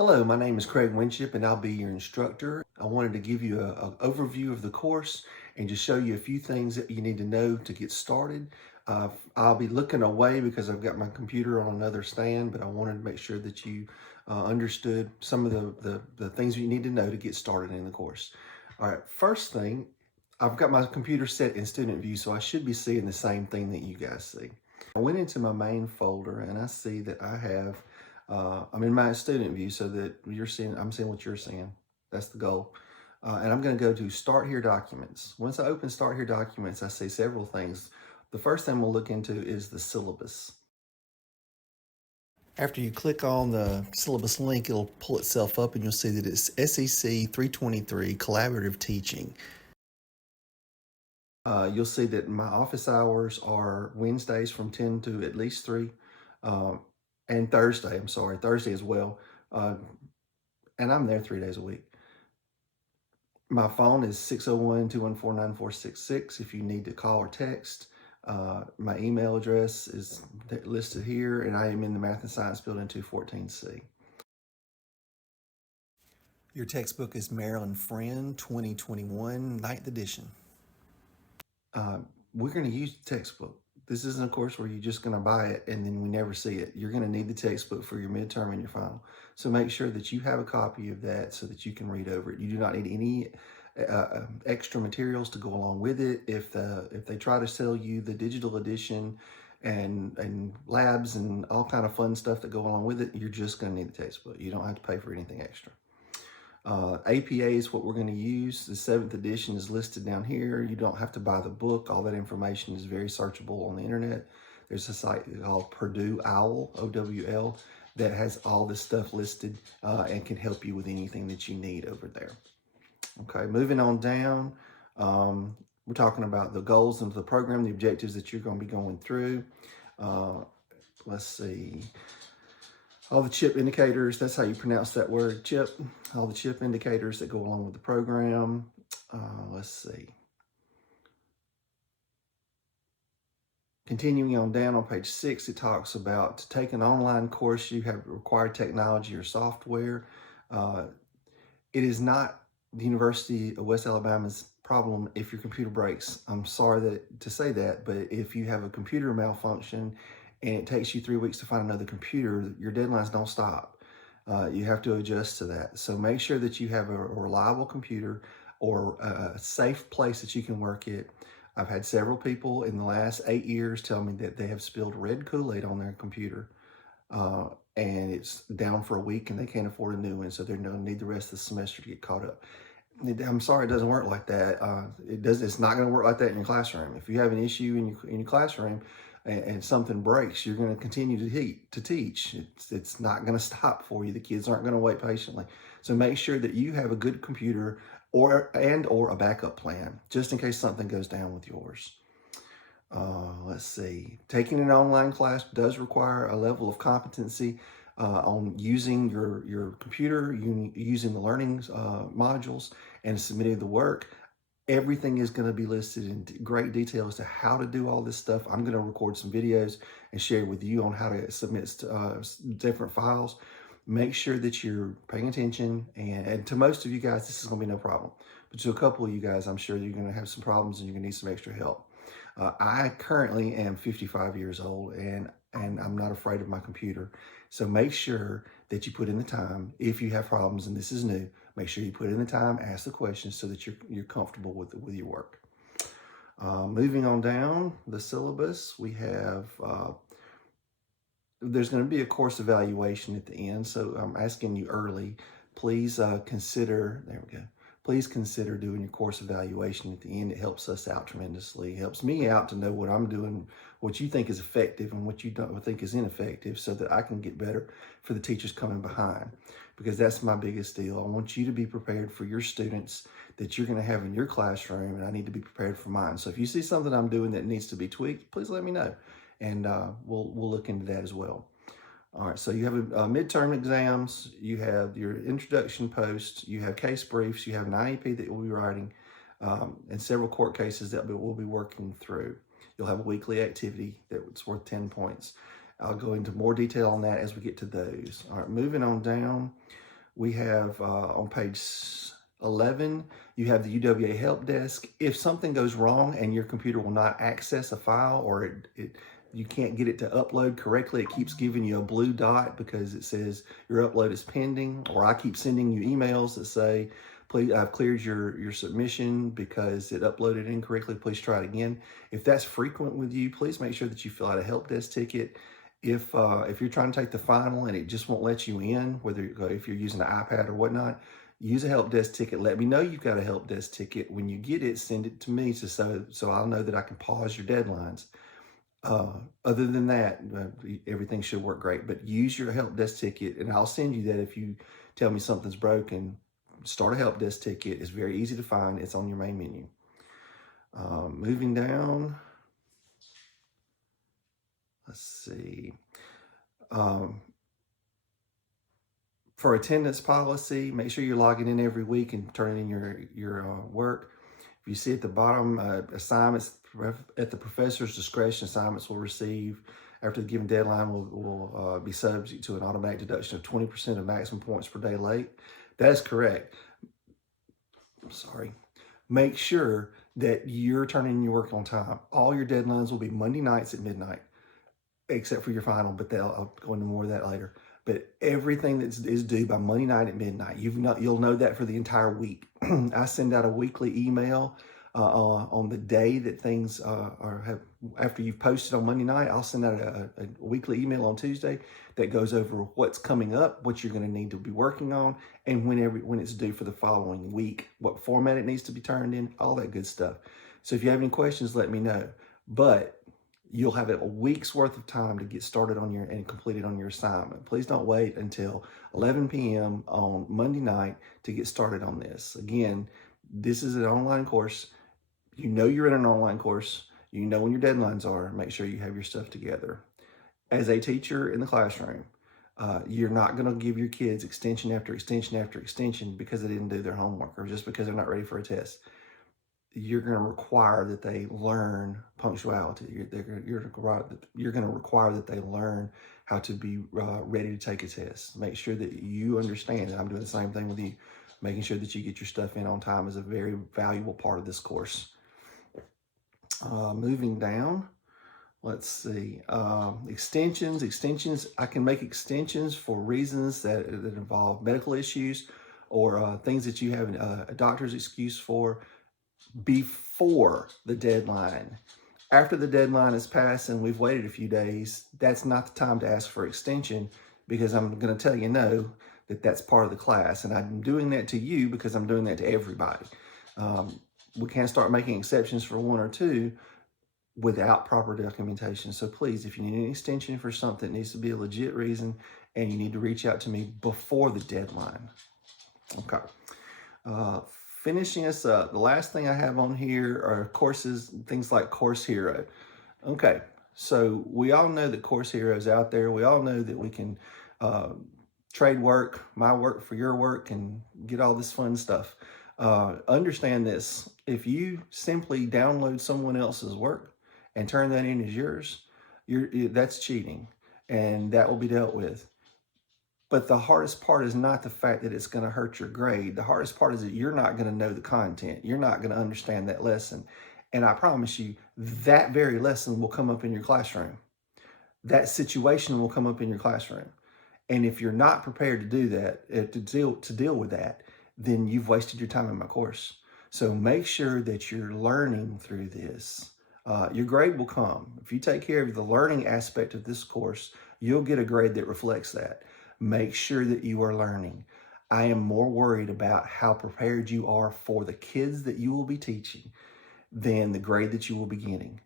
Hello, my name is Craig Winship and I'll be your instructor. I wanted to give you an overview of the course and just show you a few things that you need to know to get started. I'll be looking away because I've got my computer on another stand, but I wanted to make sure that you understood some of the things you need to know to get started in the course. All right, first thing, I've got my computer set in student view, so I should be seeing the same thing that you guys see. I went into my main folder and I see that I have I'm in my student view so that I'm seeing what you're seeing. That's the goal. And I'm going to go to Start Here Documents. Once I open Start Here Documents, I see several things. The first thing we'll look into is the syllabus. After you click on the syllabus link, it'll pull itself up and you'll see that it's SEC 323 Collaborative Teaching. You'll see that my office hours are Wednesdays from 10 to at least 3. And Thursday as well. And I'm there 3 days a week. My phone is 601-214-9466 if you need to call or text. My email address is listed here, and I am in the Math and Science Building 214C. Your textbook is Maryland Friend 2021, 9th edition. We're going to use the textbook. This isn't a course where you're just going to buy it and then we never see it. You're going to need the textbook for your midterm and your final. So make sure that you have a copy of that so that you can read over it. You do not need any extra materials to go along with it. If they try to sell you the digital edition and labs and all kind of fun stuff that go along with it, you're just going to need the textbook. You don't have to pay for anything extra. APA is what we're going to use. The 7th edition is listed down here. You don't have to buy the book. All that information is very searchable on the internet. There's a site called Purdue Owl, OWL, that has all this stuff listed and can help you with anything that you need over there. Okay, moving on down, we're talking about the goals of the program, the objectives that you're going to be going through. Let's see. All the CHIP indicators, that's how you pronounce that word, CHIP. All the CHIP indicators that go along with the program. Let's see. Continuing on down on page 6, it talks about to take an online course, you have required technology or software. It is not the University of West Alabama's problem if your computer breaks. I'm sorry to say that, but if you have a computer malfunction and it takes you 3 weeks to find another computer, your deadlines don't stop. You have to adjust to that. So make sure that you have a reliable computer or a safe place that you can work it. I've had several people in the last 8 years tell me that they have spilled red Kool-Aid on their computer and it's down for a week and they can't afford a new one, so they're going to need the rest of the semester to get caught up. I'm sorry, it doesn't work like that. It's not going to work like that in your classroom. If you have an issue in your classroom and something breaks, you're going to continue to teach. It's not going to stop for you. The kids aren't going to wait patiently. So make sure that you have a good computer or a backup plan just in case something goes down with yours. Let's see. Taking an online class does require a level of competency on using your computer, using the learning modules, and submitting the work. Everything is going to be listed in great detail as to how to do all this stuff. I'm going to record some videos and share with you on how to submit different files. Make sure that you're paying attention. And to most of you guys, this is going to be no problem. But to a couple of you guys, I'm sure you're going to have some problems and you're going to need some extra help. I currently am 55 years old and I'm not afraid of my computer. So make sure that you put in the time. If you have problems and this is new, make sure you put in the time, ask the questions so that you're comfortable with your work. Moving on down the syllabus, we have, there's going to be a course evaluation at the end. So I'm asking you early, please consider, there we go. Please consider doing your course evaluation at the end. It helps us out tremendously. It helps me out to know what I'm doing, what you think is effective and what you don't think is ineffective so that I can get better for the teachers coming behind, because that's my biggest deal. I want you to be prepared for your students that you're going to have in your classroom, and I need to be prepared for mine. So if you see something I'm doing that needs to be tweaked, please let me know, and we'll look into that as well. All right, so you have midterm exams, you have your introduction post, you have case briefs, you have an IEP that you'll be writing, and several court cases that we'll be working through. You'll have a weekly activity that's worth 10 points. I'll go into more detail on that as we get to those. All right, moving on down. we have on page 11, you have the UWA help desk. If something goes wrong and your computer will not access a file, or you can't get it to upload correctly, it keeps giving you a blue dot because it says your upload is pending, or I keep sending you emails that say, please, I've cleared your submission because it uploaded incorrectly, please try it again. If that's frequent with you, please make sure that you fill out a help desk ticket. If you're trying to take the final and it just won't let you in, whether if you're using an iPad or whatnot, use a help desk ticket. Let me know you've got a help desk ticket. When you get it, send it to me so I'll know that I can pause your deadlines. Other than that, everything should work great. But use your help desk ticket, and I'll send you that if you tell me something's broken. Start a help desk ticket. It's very easy to find. It's on your main menu. Moving down. Let's see. For attendance policy, make sure you're logging in every week and turning in your work. If you see at the bottom, assignments at the professor's discretion, assignments will receive after the given deadline will be subject to an automatic deduction of 20% of maximum points per day late. That is correct. I'm sorry. Make sure that you're turning in your work on time. All your deadlines will be Monday nights at midnight, except for your final, but I'll go into more of that later. But everything that is due by Monday night at midnight, you'll know that for the entire week. I send out a weekly email on the day that things after you've posted on Monday night. I'll send out a weekly email on Tuesday that goes over what's coming up, what you're going to need to be working on, and when it's due for the following week, what format it needs to be turned in, all that good stuff. So if you have any questions, let me know. But you'll have a week's worth of time to get started on and completed on your assignment. Please don't wait until 11 p.m. on Monday night to get started on this. Again, this is an online course. You know you're in an online course. You know when your deadlines are. Make sure you have your stuff together. As a teacher in the classroom, you're not going to give your kids extension after extension after extension because they didn't do their homework or just because they're not ready for a test. You're going to require that they learn punctuality. You're going to require that they learn how to be ready to take a test. Make sure that you understand, and I'm doing the same thing with you. Making sure that you get your stuff in on time is a very valuable part of this course. Moving down, let's see. Extensions. I can make extensions for reasons that involve medical issues or things that you have a doctor's excuse for before the deadline. After the deadline is passed and we've waited a few days, that's not the time to ask for extension, because I'm going to tell you no, that's part of the class. And I'm doing that to you because I'm doing that to everybody. We can't start making exceptions for one or two without proper documentation. So please, if you need an extension for something, it needs to be a legit reason, and you need to reach out to me before the deadline. Okay. Finishing us up, the last thing I have on here are courses, things like Course Hero. Okay, so we all know that Course Hero is out there. We all know that we can trade work, my work for your work, and get all this fun stuff. Understand this: if you simply download someone else's work and turn that in as yours, that's cheating, and that will be dealt with. But the hardest part is not the fact that it's going to hurt your grade. The hardest part is that you're not going to know the content. You're not going to understand that lesson. And I promise you, that very lesson will come up in your classroom. That situation will come up in your classroom. And if you're not prepared to do that, to deal with that, then you've wasted your time in my course. So make sure that you're learning through this. Your grade will come. If you take care of the learning aspect of this course, you'll get a grade that reflects that. Make sure that you are learning. I am more worried about how prepared you are for the kids that you will be teaching than the grade that you will be getting.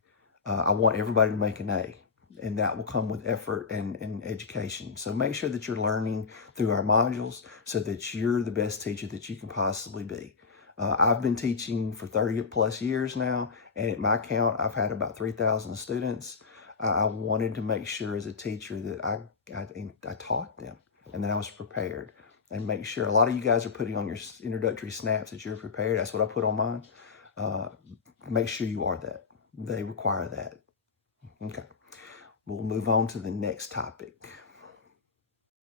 I want everybody to make an A, and that will come with effort and education. So make sure that you're learning through our modules so that you're the best teacher that you can possibly be. I've been teaching for 30 plus years now, and at my count, I've had about 3,000 students. I wanted to make sure as a teacher that I taught them and that I was prepared, and make sure. A lot of you guys are putting on your introductory snaps that you're prepared. That's what I put on mine. Make sure you are that. They require that. Okay. We'll move on to the next topic.